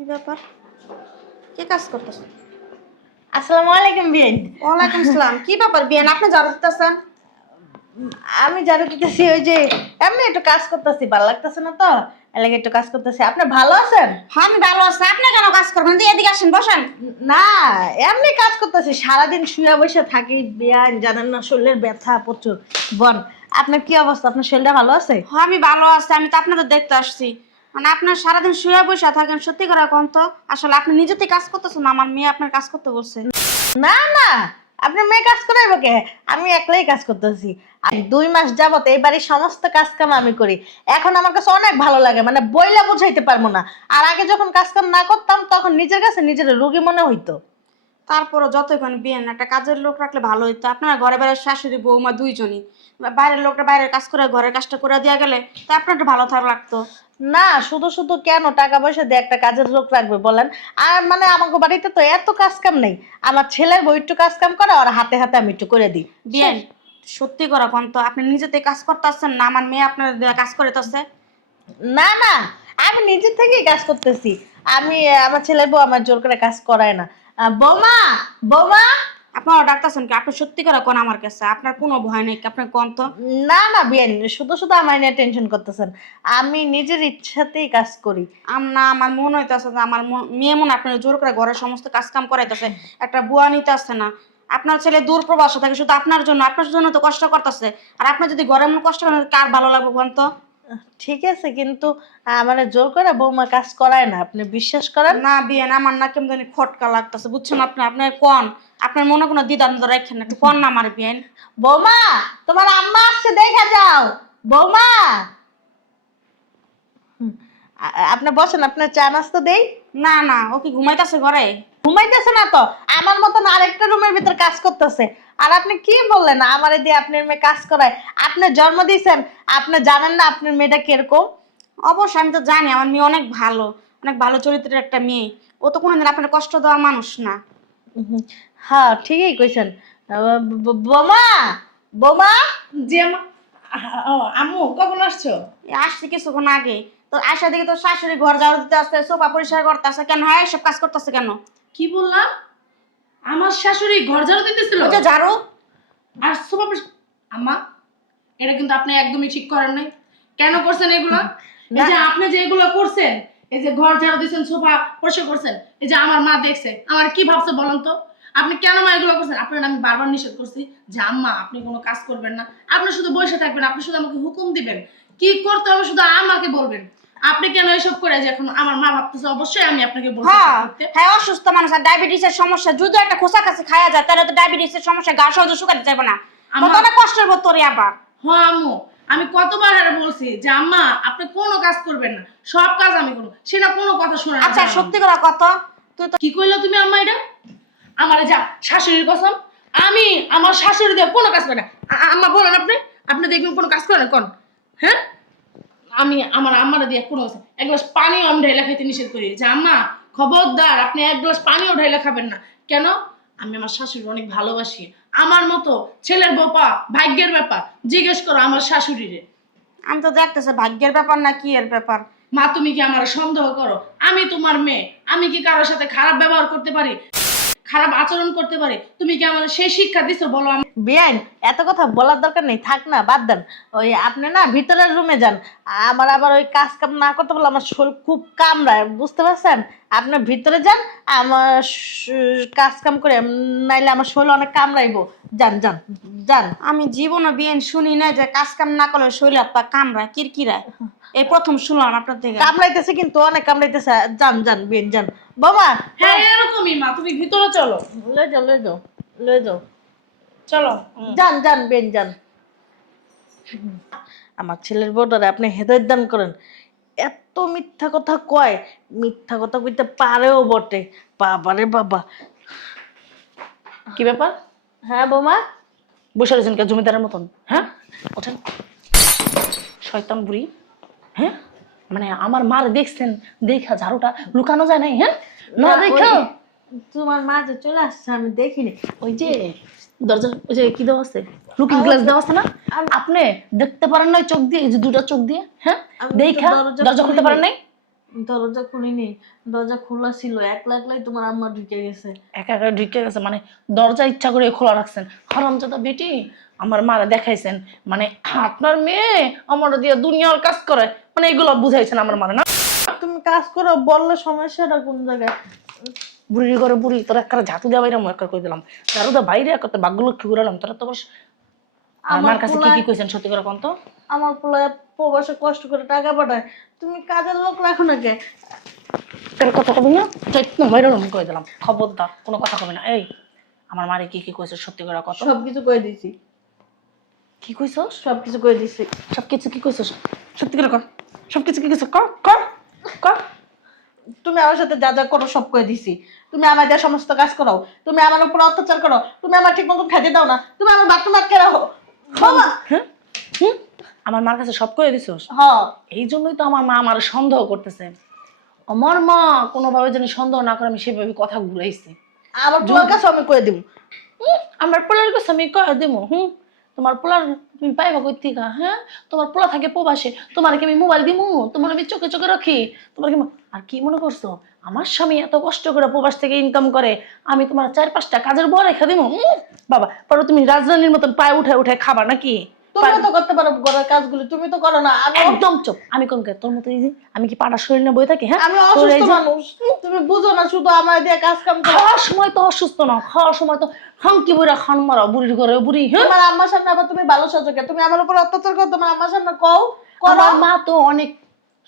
কি ব্যাপার? কি কাজ করতেছ? আসসালামু আলাইকুম বিয়ান। ওয়ালাইকুম আসসালাম। কি ব্যাপার বিয়ান, আপনি ঝাড়ু দিতেছেন? আমি ঝাড়ু দিতেছি, ওই যে এমনি একটু কাজ করতেছি, ভালো লাগতেছে না তো, এর লাগি একটু কাজ করতেছি। আপনি ভালো আছেন? হ্যাঁ আমি ভালো আছি। আপনি কেন কাজ করবেন? এদিকে আসেন, বসেন। না, এমনি কাজ করতেছি, সারাদিন শুয়ে বসে থাকি বিয়ান, জানেন না শরীরের ব্যথা প্রচুর। বন, আপনার কি অবস্থা? আপনার শরীরটা ভালো আছে? হ্যাঁ আমি ভালো আছি। আমি তো আপনাদের দেখতে আসছি। মানে আপনার সারাদিন শুয়ে বসে থাকেন, সত্যি করে কোন তো আসলে আপনি নিজেতে কাজ করতেছেন না, আমার মেয়ে আপনার কাজ করতে বলছে। না না, আপনার মেয়ে কাজ করে কে? আমি একলাই কাজ করতেছি। আমি 2 মাস যাবত এই বাড়ির সমস্ত কাজ কাম আমি করি। এখন আমার কাছে অনেক ভালো লাগে, মানে বইলা বোঝাইতে পারবো না। আর আগে যখন কাজ কাম না করতাম তখন নিজের কাছে নিজের রোগী মনে হইতো। তারপরও যতই কোন বিয়েন একটা কাজের লোক রাখলে ভালো হইতো। আপনার ঘরে বাইরে শাশুড়ি বৌমা দুইজনই, বাইরের লোকটা বাইরের কাজ করে ঘরের কাজটা করে দেওয়া গেলে তা আপনার একটু ভালো থাকা লাগতো। না, শুধু শুধু কেন টাকা পয়সা দিয়ে একটা কাজের লোক রাখবে বলেন? আর মানে আমাকে বাড়িতে তো এত কাজ কাম নেই। আমার ছেলের বউ একটু কাজ কাম করে, আর হাতে হাতে আমি একটু করে দিই। বিয়েন সত্যি করে কোন তো আপনি নিজেতে কাজ করতে আসছেন না আমার মেয়ে আপনার দিয়ে কাজ করে তাছে? না না, আমি নিজে থেকেই কাজ করতেছি। আমি আমার ছেলের বউ আমার জোর করে কাজ করায় না। বৌমা, বৌমা। আপনারা ডাক্তারছেন কি? আপনি সত্যি করে কোন আমার কাছে আপনার কোনো ভয় নেই? আপনার কোন তো। না না বিয়ান, শুধু শুধু আমার নিয়ে টেনশন করতেছেন। আমি নিজের ইচ্ছাতেই কাজ করি। না আমার মনে হইতেছে যে আমার মেয়ে মনে আপনার জোর করে ঘরের সমস্ত কাজ কাম করাইতেছে, একটা বুয়া নিতে আসছে না। আপনার ছেলে দূর প্রবাসে থাকে শুধু আপনার জন্য তো কষ্ট করতেছে। আর আপনি যদি ঘরে এমন কষ্ট করেন কার ভালো লাগবে কোন তো? ঠিক আছে, কিন্তু মানে জোর করে বৌমা কাজ করায় না, আপনি বিশ্বাস করেন। না বিয়েন আমার না কেমন জানি খটকা লাগতেছে, বুঝছেন? আপনার কোন আপনার মনে কোনো দ্বিধার মধ্যে রাখেন না, একটু কোন না আমার বিয়েন। বৌমা, তোমার আম্মা আসছে, দেখা যাও। বৌমা, আপনি বসেন, আপনার চা নাস্তা দেই। না না, ও কি ঘুমাইতেছে ঘরে? ঘুমাইতেছে না তো, আমার মতন আরেকটা রুমের ভিতর কাজ করতেছে। আর আপনি কি বললেন আমারে দিয়ে আপনার মেয়ে কাজ করায়? আপনি জন্ম দিয়েছেন, আপনি জানেন না আপনার মেয়েটা কিরকম? অবশ্যই আমি তো জানি আমার মেয়ে অনেক ভালো চরিত্রের একটা মেয়ে। ও তো কোনোদিন আপনার কষ্ট দেওয়া মানুষ না। হ্যাঁ ঠিকই কইছেন। বোমা, বোমা। জি আম্মা। ও আম্মু কখন আসছো? এই আসছে কিছুক্ষণ আগে। তো আশা দেখি তো শাশুড়ি ঘর ঝাড়ু দিতে আসছে, সোফা পরিষ্কার করতে আসছে, কেন হয় এসব কাজ করতেছে কেন? কি বললাম? আমার শাশুড়ি ঘর ঝাড়ু দিতেছিল ওই যে ঝাড়ু। আর সোফা আম্মা, এটা কিন্তু আপনি একদমই ঠিক করেন নাই। কেন করছেন এগুলো? এই যে আপনি যে এগুলো করছেন, এই যে ঘর ঝাড়ু দিয়েছেন, সোফা পরিষ্কার করছেন, এই যে আমার মা দেখছে, আমার কি ভাবছে বলেন তো? আপনি কেন মা এগুলো করছেন? আপনার আমি বারবার নিষেধ করছি যে আম্মা আপনি কোনো কাজ করবেন না, আপনি শুধু বসে থাকবেন, আপনি শুধু আমাকে হুকুম দিবেন, কি করতে হবে শুধু আমাকে বলবেন। আপনি কেন এসব করে? যে এখন আমার মা ভাবতেছে অবশ্যই আমি আপনাকে বলতে হ্যাঁ করতে। হ্যাঁ, অসুস্থ মানুষ আর ডায়াবেটিসের সমস্যা যদি একটা খোসা কাছে খাওয়া যায় তাহলে তো ডায়াবেটিসের সমস্যা গা সহজে শুকাতে যাবে না। আমার- কত অনেক কষ্টের বোধ তোরে আবার। হ্যাঁ আম্মু, আমি কতবার আর বলছি যে আম্মা আপনি কোনো কাজ করবেন না, সব কাজ আমি করবো, সেটা কোনো কথা শোনে না। আচ্ছা সত্যি করে কত, তুই তো কি কইলো তুমি আম্মা এটা? আমার যা শাশুড়ির কসম, আমি আমার শাশুড়ি দিয়ে কোনো কাজ করি না। আম্মা বলেন আপনি, আপনি দেখবেন কোনো কাজ করেন কোন? হ্যাঁ, আমি আমার আম্মারা দিয়ে কোনো কাজ, এক গ্লাস পানিও আমি ঢাইলা খাইতে নিষেধ করি যে আম্মা খবরদার আপনি এক গ্লাস পানিও ঢাইলা খাবেন না। কেন? আমি আমার শাশুড়ি অনেক ভালোবাসি। আমার মতো ছেলের বাবা ভাগ্যের ব্যাপার, জিজ্ঞেস করো আমার শাশুড়িরে। আমি তো দেখতেছি ভাগ্যের ব্যাপার না কি এর ব্যাপার। মা তুমি কি আমার সন্দেহ করো? আমি তোমার মেয়ে, আমি কি কারোর সাথে খারাপ ব্যবহার করতে পারি, খারাপ আচরণ করতে পারি? তুমি কি আমাদের সেই শিক্ষা দিছো বলো? আমি বেআইন, এত কথা বলার দরকার নেই, থাক না, বাদ দেন। ওই আপনি না ভিতরের রুমে যান। আমার আবার ওই কাজ কাম না করতে বলে আমার শরীর খুব কামড়ায়, বুঝতে পারছেন? আপনি ভিতরে যান, আমার কাজ কাম করে, নাইলে আমার শরীর অনেক কামড়াইবো। যান যান যান। আমি জীবনে বিয়েন শুনি না যে কাজ কাম না করলে শরীর হাত পা কামড়ায় কিরকিরায়, এই প্রথম শুনলাম আপনার থেকে। কামড়াইতেছে, কিন্তু অনেক কামড়াইতেছে। যান যান বেন যান। বাবা, হ্যাঁ এরকমই মা, তুমি ভিতরে চলো। লয়ে যাও লয়ে যাও লয়ে যাও। চলো। যান যান বেন যান। আমার ছেলের বউটারে আপনি হেদায়েত দান করেন। এত মিথ্যা কথা কয়, মিথ্যা কথা কইতে পারেও বটে। বাবারে বাবা। কি ব্যাপার? হ্যাঁ বৌমা। বসে রয়েছেন কে জমিদারের মতন? হ্যাঁ ওঠেন। শয়তান বুড়ি, হ্যাঁ মানে আমার মার দেখছেন, দেখা ঝাড়ুটা লুকানো যায় নাই? হ্যাঁ না দেখা তোমার মা যে চলে আসছে আমি দেখিনি। ওই যে দরজা, ওই যে কি দেওয়া আছে, লুকিং গ্লাস দেওয়া আছে না, আপনি দেখতে পারেন না চোখ দিয়ে? এই যে দুটা চোখ দিয়ে, হ্যাঁ আমি তো দেখা দরজা দরজা খুলতে খুলিনি। পারেন নাই? দরজা খুলিনি, দরজা খোলা ছিল, একলা একলাই তোমার আম্মা ঢুকে গেছে। একা একা ঢুকে গেছে মানে দরজা ইচ্ছা করে খোলা রাখছেন? হারামজাদা বেটি, আমার মারা দেখাইছেন মানে আপনার মেয়ে আমার দিয়ে দুনিয়ার কাজ করে, মানে এগুলো বুঝাইছেন আমার মারা না? তুমি কাজ করো, বললে সমস্যাটা কোন জায়গায়? বুড়ির ঘরে বুড়ি, তোরা একটা ঝাঁটু দেওয়া বাইরে একটা করে দিলাম, ঝাড়ুটা বাইরে একটা বাঘগুলো কি ঘুরালাম, তোরা তো বস। আমার কাছে কি কি কইছেন সত্যি করে কোন তো? আমার পোলা প্রবাসে কষ্ট করে টাকা পাঠায়, তুমি কাজের লোক রাখো না কে? তোর কথা কবি না, চৈতন্য বাইরে কয়ে দিলাম, খবরদার কোনো কথা কবি না। এই আমার মারে কি কি কইছে সত্যি করে কত? সবকিছু কয়ে দিছি। কি কইছস? সবকিছু কয়ে দিছি। সবকিছু কি কইছস সত্যি করে কর, সবকিছু কি কইছস কর কর কর। তুমি আমার সাথে যা যা করো সব কয়ে দিছি। তুমি আমার দিয়ে সমস্ত কাজ করাও, তুমি আমার উপর অত্যাচার করো, তুমি আমার ঠিক মতন খাইতে দাও না, তুমি আমার বাথরুম আটকে রাখো। বাবা হ্যাঁ হুম, আমার মার কাছে সব কয়ে দিছস? হ্যাঁ, এই জন্যই তো আমার মা আমার সন্দেহ করতেছে। আমার মা কোনোভাবে যেন সন্দেহ না করে আমি সেভাবে কথা ঘুরাইছি। আমার তোমার কাছে আমি কয়ে দিব। আমার পোলার কাছে আমি কয়ে দেবো? তোমার পোলার তুমি পাইবা কই থেকে? হ্যাঁ, তোমার পোলা থাকে প্রবাসে, তোমার কি আমি মোবাইল দিমু? তোমার আমি চোখে চোখে রাখি? তোমার কি আর কি মনে করছো আমার স্বামী এত কষ্ট করে প্রবাস থেকে ইনকাম করে, আমি তোমার 4-5টা কাজের বউ রেখে দিমু? বাবা, পরে তুমি রাজধানীর মতন পায়ে উঠে উঠে খাবা নাকি? তুমি তো করতে পারো ঘরের কাজগুলো, তুমি তো করো না। আমি একদম চুপ। আমি কোন কে তোর মতো এই যে আমি কি পাড়া শরীর না বই থাকি? হ্যাঁ, আমি তোর এই অসুস্থ যে মানুষ, তুমি বুঝো না, শুধু আমার দিয়ে কাজ কাম করো। খাওয়ার সময় তো অসুস্থ না, খাওয়ার সময় তো হাঙ্কি বইরা খান মারা বুড়ির ঘরে বুড়ি। হ্যাঁ, তোমার আম্মার সামনে আবার তুমি ভালো সাজো কে? তুমি আমার উপর অত্যাচার করো, তোমার আম্মার সামনে কও করো। আমার মা তো অনেক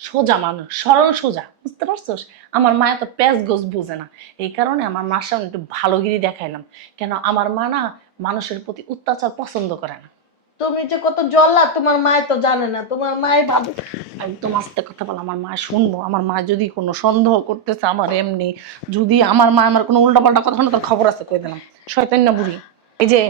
সোজা মানুষ, সরল সোজা, বুঝতে পারছোস? আমার মা তো প্যাঁচ গোছ বুঝে না, এই কারণে আমার মার সামনে একটু ভালোগিরি দেখাইলাম। কেন আমার মা না মানুষের প্রতি অত্যাচার পছন্দ করে না। তুমি যে কত জল্লাদ তোমার মায় তো জানে না, তোমার মায় ভাবে। একদম আস্তে কথা বল, আমার মা শুনবো। আমার মা যদি কোনো সন্দেহ করতেছে আমার এমনি, যদি আমার মা আমার কোনো উল্টাপাল্টা কথা শোনে তার খবর আছে কই দিলাম। শয়তান না বুড়ি। এই যে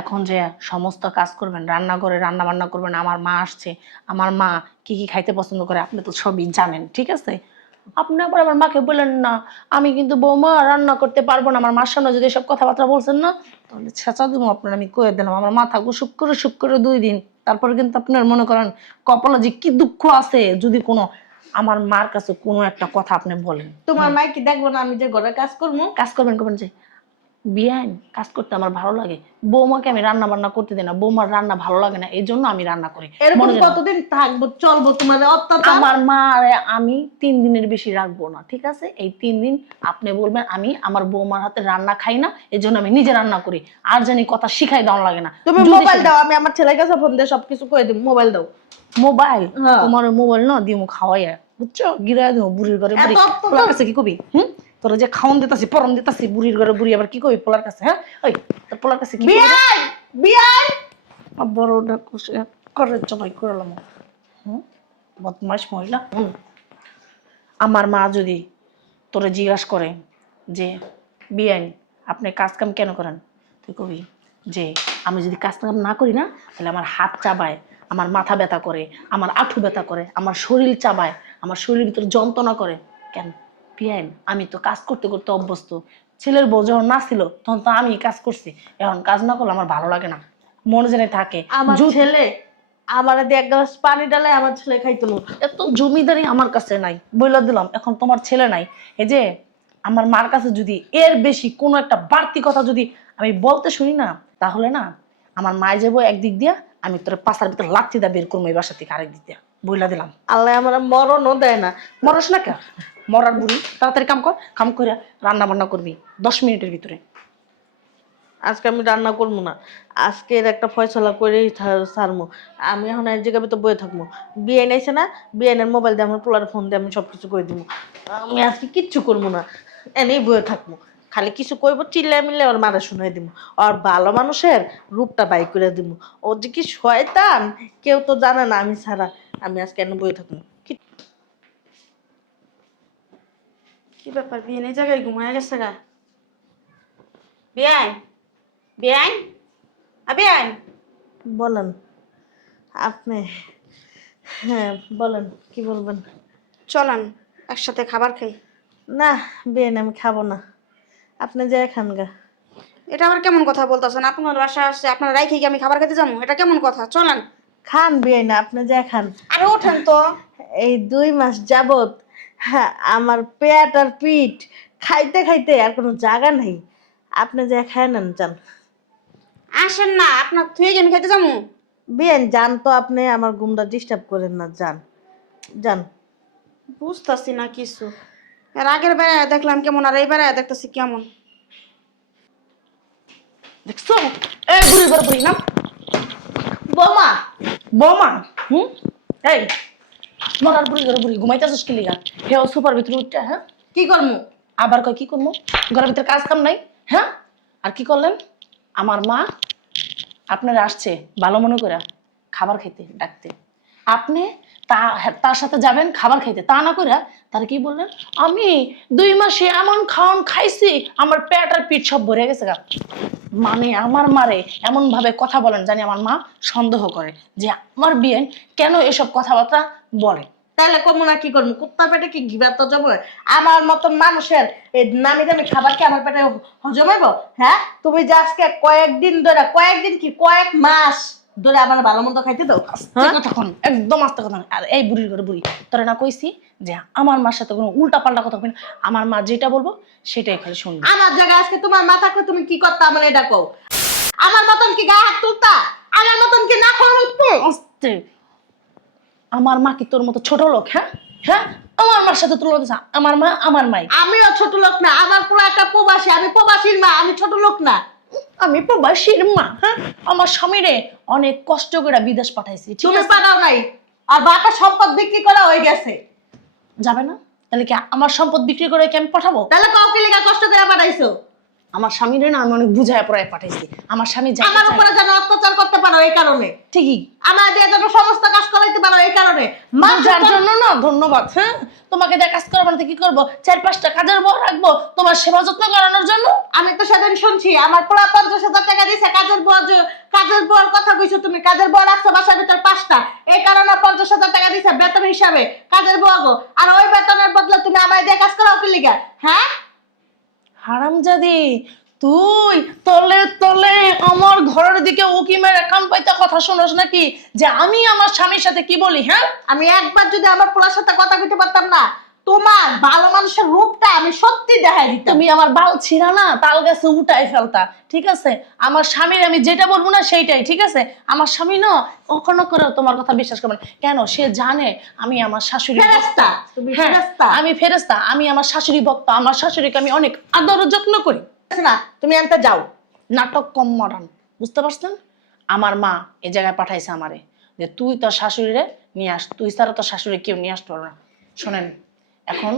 এখন যে সমস্ত কাজ করবেন, রান্নাঘরে রান্না বান্না করবেন, আমার মা আসছে, আমার মা কি কি খাইতে পছন্দ করে আপনি তো সবই জানেন, ঠিক আছে? আপনি আবার আমার মাকে বললেন না আমি কিন্তু বৌমা রান্না করতে পারবো না। আমার মার সামনে যদি এসব কথাবার্তা বলছেন না, তাহলে ছেঁচা দেবো আপনার। আমি কয়ে দিলাম আমার মা থাকবো শুক্র 2 দিন, তারপরে কিন্তু আপনার মনে করেন কপালে যে কি দুঃখ আছে যদি কোনো আমার মার কাছে কোনো একটা কথা আপনি বলেন। তোমার মায় কি দেখবো না আমি যে ঘরে কাজ করবো? কাজ করবেন যে বিয়ান কাজ করতে আমার ভালো লাগে, বৌমাকে আমি রান্না বান্না করতে দিই না, বৌমার রান্না ভালো লাগে না, এই জন্য আমি রান্না করি। এরকম মনে যেন- কতদিন থাকবো চলবো তোমার অত্যাচার? আমার মা আমি 3 দিনের বেশি রাখবো না, ঠিক আছে? এই 3 দিন আপনি বলবেন আমি আমার বৌমার হাতে রান্না খাই না, এই জন্য আমি নিজে রান্না করি, আর জানি কথা শিখাই দেওয়া লাগে না। তুমি যদি মোবাইল সে- দাও, আমি আমার ছেলের কাছে ফোন দিয়ে সবকিছু কয়ে দিব। মোবাইল দাও। মোবাইল? হ্যাঁ। তোমার মোবাইল না দিমু খাওয়াইয়া, বুঝছো? গিরাই দিমু বুড়ির ঘরে বুড়ি। এত অত্যাচার- পোলার কাছে কি কবি? তোরা যে খাওন দিতাছি পরম দিতাছি বুড়ির ঘরে বুড়ি, আবার কি কবি পোলার কাছে? হ্যাঁ, ওই তোর পোলার কাছে কি কবি? বিয়াই বিয়াই বড়টা করে জবাই করলাম। বদমাস মহিলা। আমার মা যদি তোরে জিজ্ঞাসা করে যে বিয়ান আপনি কাজ কাম কেন করেন, তুই কবি যে আমি যদি কাজ কাম না করি না তাহলে আমার হাত চাবায়, আমার মাথা ব্যথা করে, আমার আঁঠু ব্যথা করে, আমার শরীর চাবায়, আমার শরীরের ভিতরে যন্ত্রণা করে। কেন বিয়ান আমি তো কাজ করতে করতে অভ্যস্ত, ছেলের বউ যখন না ছিল তখন তো আমি কাজ করছি, এখন কাজ না করলে আমার ভালো লাগে না, মনে জেনে থাকে। আমার ছেলে আমার দিয়ে 1 গ্লাস পানি ডালে আমার ছেলে খাইতো না। এত জমিদারি আমার কাছে নাই, বইলা দিলাম। এখন তোমার ছেলে নাই, এই যে আমার মার কাছে যদি এর বেশি কোনো একটা বাড়তি কথা যদি আমি বলতে শুনি না, তাহলে না আমার মায় যাবো একদিক দিয়া, আমি তোর পাশার ভিতরে লাথি দা বের করবো এই বাসা থেকে আরেক দিক দিয়া, বইলা দিলাম। আল্লাহ আমার মরণও দেয় না। মরস না কে? মরার বুড়ি, তাড়াতাড়ি কাম কর, কাম করে রান্না বান্না করবি 10 মিনিটের ভিতরে। আজকে আমি রান্না করবো না, আজকে এর একটা ফয়সলা করেই ছাড়বো। আমি এখন এক জায়গায় তো বয়ে থাকবো। বিয়ে নাইছে না, বিয়েনের মোবাইল দিয়ে আমার পোলার ফোন দিয়ে আমি সবকিছু করে দিব। আমি আজকে কিচ্ছু করবো না, এনেই বয়ে থাকবো। খালি কিছু কইব চিল্লাই মিল্লে ওর মারা শুনাই দিব। আর ভালো মানুষের রূপটা বাই করে দিব। ও যে কি শয়তান কেউ তো জানে না আমি ছাড়া। আমি আজকে এনে বয়ে থাকবো। কি ব্যাপার, বিয়ে এই জায়গায় ঘুমায় গেছে গা? বিয়াই বিয়াই বিয়াই, বলেন আপনি। হ্যাঁ বলেন, কি বলবেন? চলেন একসাথে খাবার খাই। না বিয়ে আমি খাবো না, আপনি যাই খান গা। এটা আবার কেমন কথা বলতেছেন? আপনার বাসা আসছে, আপনার রাইখে কি আমি খাবার খেতে যাবো? এটা কেমন কথা? চলেন। খান বিয়ে না, আপনি যাই খান। আরে ওঠেন তো। এই 2 মাস যাবত হ্যাঁ আমার পেট আর পিঠ খাইতে খাইতে আর কোনো জায়গা নাই। আপনি যে খায় নেন যান। আসেন না, আপনার থুয়ে গেম খেতে যাবো। বিয়েন যান তো, আপনি আমার ঘুমটা ডিস্টার্ব করেন না, যান যান। বুঝতেছি না কিছু। এর আগের বেড়ায় দেখলাম কেমন, আর এই বেড়ায় দেখতেছি কেমন। দেখছো এই বুড়ি ঘর বুড়ি না বৌমা বৌমা। এই মরার বুড়ি ঘরে বুড়ি ঘুমাইতেছিস কি লিগা? হেও সুপার ভিতরে উঠটা, হ্যাঁ কি করবো? আবার কয় কি করবো? ঘরের ভিতরে কাজ কাম নাই, হ্যাঁ? আর কি করলেন? আমার মা আপনারা আসছে ভালো মনে করে খাবার খাইতে ডাকতে, আপনি তার সাথে যাবেন খাবার খাইতে, তা না করে তার কি বললেন? আমি 2 মাসে এমন খাওয়ান খাইছি আমার পেট আর পিঠ সব ভরে গেছে গা। মানে আমার মারে এমন ভাবে কথা বলেন জানি আমার মা সন্দেহ করে যে আমার বিয়ে কেন এসব কথাবার্তা বলে। তাহলে কমু না কি করবো? কুত্তা পেটে কি ঘিবার তো জমে? আমার মতন মানুষের এই নামি দামি খাবার কি আমার পেটে হজম হইব? হ্যাঁ, তুমি যে আজকে কয়েকদিন ধরে, কয়েকদিন কি কয়েক মাস ধরে আমার ভালো মন্দ খাইতে দাও। আস্তে কথা কন, একদম আস্তে কথা। আর এই বুড়ির ঘরে বুড়ি তোরা না কইছি যে আমার মার সাথে কোনো উল্টা পাল্টা কথা কইন, আমার মা যেটা বলবো সেটাই খালি শুনবে। আমার জায়গায় আজকে তোমার মাথা কই তুমি কি করতে আমার এটা কও? আমার মতন কি গায়ে হাত তুলতা? আমার মতন কি না খাওয়া উঠতো? আস্তে। আমার মা কি তোর মতো ছোট লোক? হ্যাঁ হ্যাঁ, আমার মার সাথে তুলনা দিছ? আমার মা আমার মাই। আমিও ছোট লোক না, আমার পুরো একটা প্রবাসী, আমি প্রবাসীর মা, আমি ছোট লোক না। আমি প্রবাসীর মা, হ্যাঁ? আমার স্বামীরে অনেক কষ্ট করে বিদেশ পাঠাইছি, ঠিক তুমি আছে? পাঠাও নাই, আর বাটা সম্পদ বিক্রি করা হয়ে গেছে। যাবে না? তাহলে কি আমার সম্পদ বিক্রি করে কি আমি পাঠাবো? তাহলে কাউকে লিগা কষ্ট করে পাঠাইছো? আমার স্বামীরে না আমি অনেক বুঝায় পড়ায় পাঠাইছি। আমার স্বামী যা আমার উপরে যেন অত্যাচার করতে পারো এই কারণে, ঠিকই আমার দিয়ে যেন সমস্ত কাজ করাইতে পারো এই কারণে। যার জন্য না ধন্যবাদ। হ্যাঁ, তোমাকে দিয়ে কাজ করাবো না কি করবো? 4-5টা কাজের বউ রাখবো তোমার সেবা যত্ন করানোর জন্য। আমি তো সেদিন শুনছি আমার পুরো 50,000 টাকা দিছে কাজের বউ, কাজের বউর কথা কইছো তুমি, কাজের বউ রাখছো বাসার ভিতর 5টা, এই কারণে 50,000 টাকা দিছে বেতন হিসাবে কাজের বউ গো। আর ওই বেতনের বদলে তুমি আমায় দিয়ে কাজ করাও কি লিগা? হ্যাঁ হারামজাদি, তুই তলে তলে আমার ঘরের দিকে উকি মেরে কান পাইতা কথা শোনস নাকি যে আমি আমার স্বামীর সাথে কি বলি? হ্যাঁ, আমি একবার যদি আমার পোলার সাথে কথা কইতে পারতাম না, তোমার ভালো মানুষের রূপটা আমি সত্যি দেখাই দিতাম। তুমি আমার বাল ছিঁড়া না তাল গাছে উঠাই ফেলতা, ঠিক আছে? আমার স্বামীর আমি যেটা বলবো না সেইটাই, ঠিক আছে? আমার স্বামী না কখনো করে তোমার কথা বিশ্বাস করবে না। কেন? সে জানে আমি আমার শাশুড়ি ফেরেশতা, তুমি হ্যাঁ, ফেরেশতা। আমি ফেরেশতা, আমি আমার শাশুড়ি ভক্ত, আমার শাশুড়িকে আমি অনেক আদর ও যত্ন করি। না তুমি আনতে যাও। নাটক কম মারান, বুঝতে পারছেন? আমার মা এই জায়গায় পাঠাইছে আমারে যে তুই তোর শাশুড়িরে নিয়ে আস, তুই ছাড়া তোর শাশুড়ি কেউ নিয়ে আসতে পারবে না। শোনেন, এখন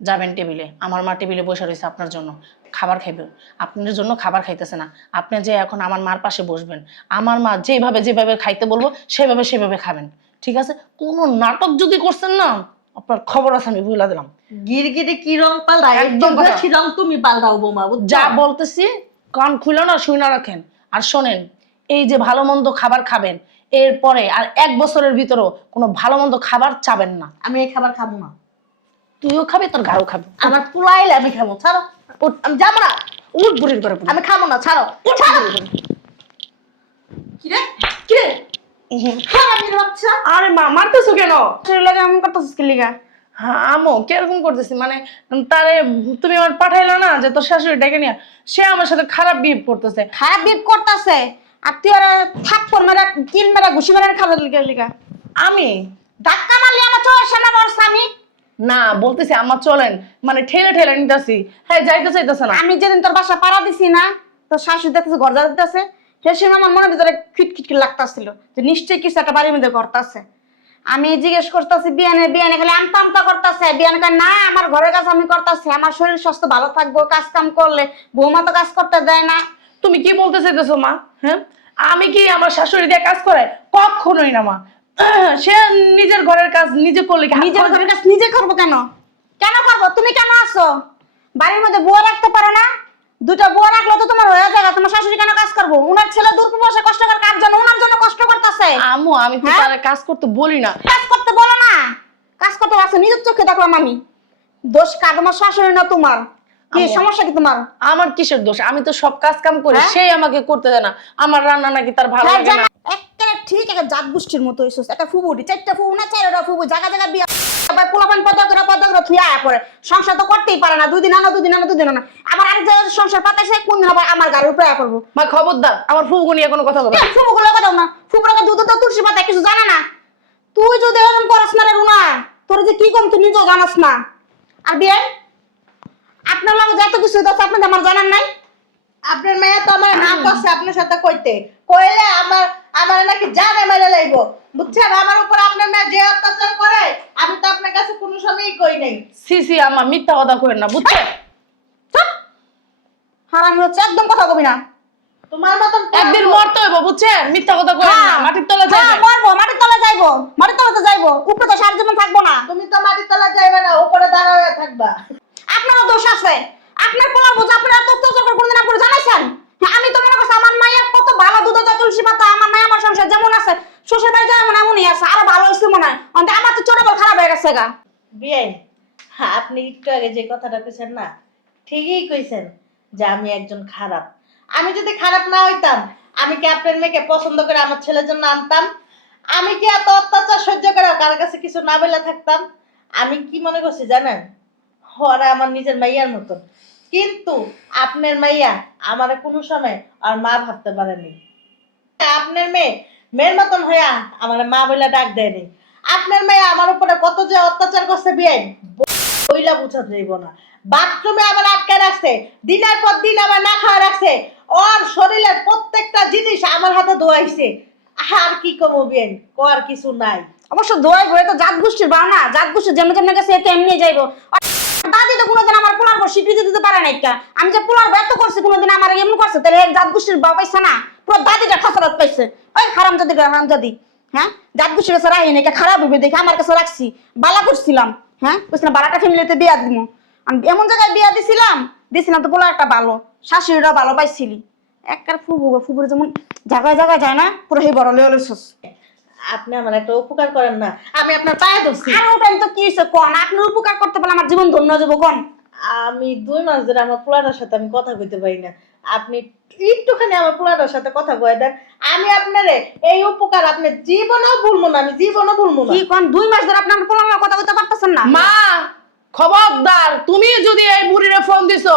যাবেন টেবিলে, আমার মা টেবিলে বসে রয়েছে আপনার জন্য খাবার খাইবে, আপনার জন্য খাবার খাইতেছে না, আপনি যে এখন আমার মার পাশে বসবেন, আমার মা যেভাবে যেভাবে খাইতে বলবো সেভাবে সেভাবে খাবেন, ঠিক আছে? কোনো নাটক যদি করছেন না আপনার খবর আছে আমি বুঝলা দিলাম। গিরগিরে কি রং পাল্টায়, একদম একদম কথা। বেশি রং তুমি পাল্টাও বৌমা, বুঝছো? যা বলতেছি কান খুলে না শুনে রাখেন। আর শোনেন, এই যে ভালো মন্দ খাবার খাবেন, এরপরে আর 1 বছরের ভিতরও কোনো ভালো মন্দ খাবার চাবেন না। আমি এই খাবার খাবো না। তুইও খাবি, তোর গাও খাবি। আমার পোলাইলে আমি খাবো, ছাড়ো। আমি যাবো না, উঠ বুড়ির করে আমি খাবো না, ছাড়ো ছাড়ো। কি রে কে? হারামির বাচ্চা। আরে মা মারতেছো কেন? শরীর লাগে এমন করতেছিস কি লিগা? হ্যাঁ আমো কিরকম করতেছি মানে, তারে তুমি আমার পাঠাইলা না যে তোর শাশুড়ি ডেকে নিয়ে, সে আমার সাথে খারাপ বিহেভ করতেছে। খারাপ বিপ করতেছে আর তুই ওরা থাপ্পড় মেরা কিল মেরা ঘুষি মেরা খাবার লিগা। আমি ধাক্কা মারলি আমার চোখের সামনে আমার স্বামী। না বলতেছি আমার চলেন, মানে ঠেলে ঠেলে নিতেছি, হ্যাঁ যাইতে চাইতেছে না। আমি যেদিন তোর বাসা পাড়া দিছি না, তোর শাশুড়ি দেখতেছে ঘর যা দিতেছে, সে সময় আমার মনের ভিতরে খিটখিট লাগতাছিল যে নিশ্চয়ই কিছু একটা বাড়ির মধ্যে করতেছে। আমি জিজ্ঞেস করতেছি বিয়ানে, বিয়ানে খালি আমতা আমতা করতেছে। বিয়ানে কয় না আমার ঘরের কাজ আমি করতেছি, আমার শরীর স্বাস্থ্য ভালো থাকবো, কাজ কাম করলে বৌমা তো কাজ করতে দেয় না। তুমি কি বলতে চাইতেছো মা? হ্যাঁ, আমি কি আমার শাশুড়ি দিয়ে কাজ করে? কখনোই না মা। সে নিজের ঘরের কাজ নিজে করলে কি নিজের ঘরের কাজ নিজে করবো কেন? কেন করবো? তুমি কেন আসো? বাড়ির মধ্যে বুয়া রাখতে পারো না? 2টা বুয়া রাখলে তো তোমার হয়ে যাবে। তোমার শাশুড়ি কেন কাজ করবো? উনার ছেলে দূর বসে কষ্ট করে কাজ জানো, উনার জন্য কষ্ট করতেছে। আম্মু আমি তো তারে কাজ করতে বলি না। কাজ করতে বলো না, কাজ করতে আসো। নিজের চোখে দেখলাম আমি। দোষ কার? তোমার শাশুড়ি না তোমার? কি সমস্যা কি তোমার? আমার কিসের দোষ? আমি তো সব কাজ কাম করি, হ্যাঁ? সেই আমাকে করতে দেয় না। আমার রান্না নাকি তার ভালো লাগে না। একটা ঠিক একটা জাত গোষ্ঠীর মতো হইছস। একটা ফুবুটি, 4টা ফুবু না 4টা ফুবু, জায়গা জায়গা বিয়া পোলাপান পদ করে থুই আয়া পড়ে সংসার তো করতেই পারে না, 2 দিন আনো 2 দিন আনো 2 দিন আনো, আবার আরেক জায়গায় সংসার পাতাইছে কোন দিন আবার আমার গাড়ির উপরে আয়া পড়বো। মা খবরদার আমার ফুফু নিয়ে কোনো কথা বলো না। ফুপুগুলো কথা না, ফুপুরাকে দুধ তো তুলসী পাতা কিছু জানে না। তুই যদি এরকম করস না রে রুনা, তোর যে কি কম তুই নিজেও জানাস না। আর বিয়ে আপনার লগে যত কিছু হইতাছে আপনি আমার জানান নাই। আপনার মেয়ে তো আমার না করছে আপনার সাথে কইতে, কইলে আমার নাকি জানে মেরে লাইব, বুঝছেন? আমার উপর আপনার মেয়ে যে অত্যাচার করে আমি তো আপনার কাছে কোনো সময়ই কই নাই। সি সি আম্মা মিথ্যা কথা কইেন না, বুঝছে? হারামি হচ্ছে, একদম কথা কবি না। তোমার মতন একদিন মরতে হইব, বুঝছেন? মিথ্যা কথা কইেন না, মাটির তলে যাবেন। মরবো, মাটির তলে যাইবো, মাটির তলে তো যাইবো, উপরে তো সারা জীবন থাকবো না। তুমি তো মাটির তলা যাইবে না, উপরে দাঁড়া হয়ে থাকবা। আপনারও দোষ আছে, আপনার পোলার বোঝা আপনার এত অত্যাচার করে কোনদিন আপনার জানাইছেন? হ্যাঁ, আমি তো মনে করছি আমার মাইয়া কত ভালো, দুধ তো তুলসী পাতা, আমার মাইয়া আমার সংসার যেমন আছে শ্বশুর বাড়ি যেমন এমনই আছে, আরো ভালো হয়েছে মনে হয়। অন্তে আমার তো ছোট বড় খারাপ হয়ে গেছে গা। বিয়ে হ্যাঁ, আপনি একটু আগে যে কথাটা কইছেন না, ঠিকই কইছেন যে আমি একজন খারাপ। আমি যদি খারাপ না হইতাম আমি কি আপনার মেয়েকে পছন্দ করে আমার ছেলের জন্য আনতাম? আমি কি এত অত্যাচার সহ্য করে কারোর কাছে কিছু না বলে থাকতাম? আমি কি মনে করছি জানেন, ওরা আমার নিজের মাইয়ার মতন, কিন্তু আপনার মাইয়া আমার কোনো সময় আর মা ভাবতে পারেনি। আপনার মেয়ের মতন হইয়া আমার মা বলে ডাক দেয়নি। আপনার মেয়ে আমার উপরে কত যে অত্যাচার করছে বিয়ে বইলা বুঝা যাইব না। বাথরুমে আবার আটকে রাখছে, দিনের পর দিন আবার না খাওয়া রাখছে, ওর শরীরের প্রত্যেকটা জিনিস আমার হাতে ধোয়াইছে। আর কি কমো বিয়েন, কর কিছু নাই। অবশ্য দোয়াই বই তো জাত গোষ্ঠীর বানা, জাত গোষ্ঠী যেমন যেমন গেছে এতে এমনি যাইবো। দাদি তো কোনোদিন আমার পোলার বউ স্বীকৃতি দিতে পারে না। আমি যে পোলার ব্যর্থ করছি কোনোদিন আমার এমন করছে, তাহলে জাত গোষ্ঠীর বাবা পাইছে না, পুরো দাদিটা খাসারাত পাইছে। ওই হারামজাদি হ্যাঁ, জাত গোষ্ঠীর কাছে রাখি নাকি খারাপ হইবে দেখে আমার কাছে রাখছি, বালা করছিলাম। হ্যাঁ, বুঝলাম বালাটা ফ্যামিলিতে বিয়া দিব, আমি এমন জায়গায় বিয়া দিছিলাম তো পোলা একটা ভালো, শাশুড়িটা ভালো পাইছিলি। একবার ফুবুর যেমন জায়গায় জায়গায় যায় না, পুরো হে বড় লেওয়ালের শেষ। আপনি আমার একটা উপকার করেন না, আমি আপনার পায়ে ধরছি। আর ওটাই তো কি হয়েছে কোন, আপনার উপকার করতে পারলে আমার জীবন ধন্য যাবো কোন। আমি 2 মাস ধরে আমার পোলাটার সাথে আমি কথা কইতে পারি না, আপনি একটুখানি আমার পোলাটার সাথে কথা কয়ে দেন। আমি আপনারে এই উপকার আপনি জীবনেও ভুলবো না, আমি জীবনেও ভুলবো না। কি কোন 2 মাস ধরে আপনি আমার পোলার কথা বলতে পারতেছেন না? মা খবরদার, তুমি যদি এই বুড়িরে ফোন দিছো,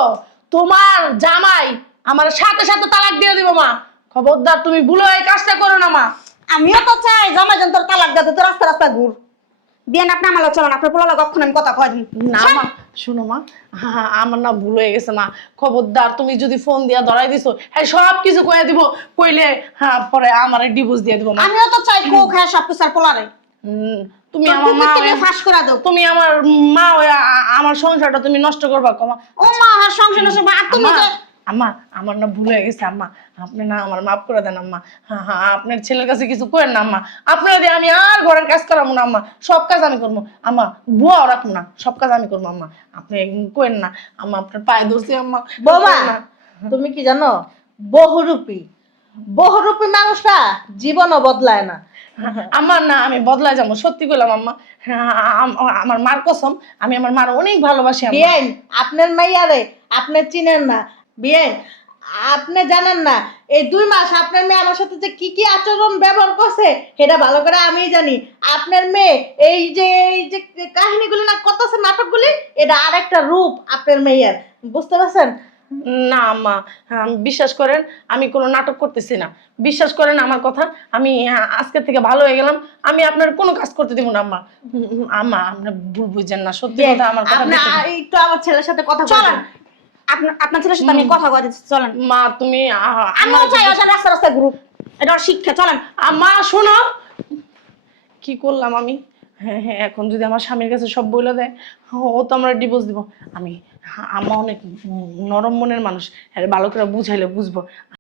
তোমার জামাই আমার সাথে সাথে তালাক দিয়ে দিব। মা খবরদার, তুমি ভুলে এই কাজটা করো না। মা আমিও তো চাই জামাই যেন তোর তালাক দাও, তোর রাস্তা রাস্তা ঘুর। বিয়ান আপনি আমার চলেন, আপনার পোলা কখন আমি কথা কয় দিন না মা, শুনো মা, আমার না ভুল হয়ে গেছে। মা খবরদার, তুমি যদি ফোন দিয়া ধরাই দিছো, হ্যাঁ সব কিছু কয়ে দিব, কইলে হ্যাঁ পরে আমার ডিভোর্স দিয়ে দিব। মা আমিও তো চাই কো খায় সব কিছু আর পোলারে তুমি আমার মা ফাঁস করে দাও। তুমি আমার মা হয়ে আমার সংসারটা তুমি নষ্ট করবা কমা। ও মা আর সংসার নষ্ট আর তুমি যে আম্মা আমার না ভুল হয়ে গেছে। আম্মা আপনি না আমার মাফ করে দেন। আম্মা হ্যাঁ হ্যাঁ, আপনার ছেলের কাছে কিছু করেন না। আম্মা আপনার দিয়ে আমি আর ঘরের কাজ করাবো না। আম্মা সব কাজ আমি করবো। আম্মা বুয়াও রাখবো না, সব কাজ আমি করবো। আম্মা আপনি করেন না। আম্মা আপনার পায়ে ধরছি। আম্মা বোমা, তুমি কি জানো বহুরূপী মানুষটা জীবনও বদলায় না। আমার না, আমি বদলায় যাবো, সত্যি কইলাম। আম্মা আমার মার কসম, আমি আমার মার অনেক ভালোবাসি। বিয়াই আপনার মাইয়ারে আপনি চিনেন না। বিয়াই আপনি জানেন না এই 2 মাস আপনার মেয়ে আমার সাথে যে কি আচরণ ব্যবহার করছে সেটা ভালো করে আমি জানি। আপনার মেয়ে এই যে কাহিনীগুলি না করতেছে, নাটকগুলি, এটা আরেকটা রূপ আপনার মেয়ের, বুঝতে পারছেন? না আম্মা, বিশ্বাস করেন আমি কোনো নাটক করতেছি না। বিশ্বাস করেন আমার কথা, আমি আজকে থেকে ভালো হয়ে গেলাম। আমি আপনার কোনো কাজ করতে দিব না। আম্মা আম্মা আপনি ভুল বুঝছেন না, সত্যি কথা। আমার কথা একটু আমার ছেলের সাথে কথা চলেন, আপনার ছেলের সাথে আমি কথা কয়ে দিচ্ছি, চলেন। মা তুমি আমিও চাই ওটা রাস্তা রাস্তা গ্রুপ, এটা শিক্ষা, চলেন। মা শোনো, কি করলাম আমি? হ্যাঁ হ্যাঁ, এখন যদি আমার স্বামীর কাছে সব বলে দেয়, ও তো আমরা ডিভোর্স দিব। আমি আম্মা অনেক নরম মনের মানুষ, ভালো করে বুঝাইলে বুঝবো।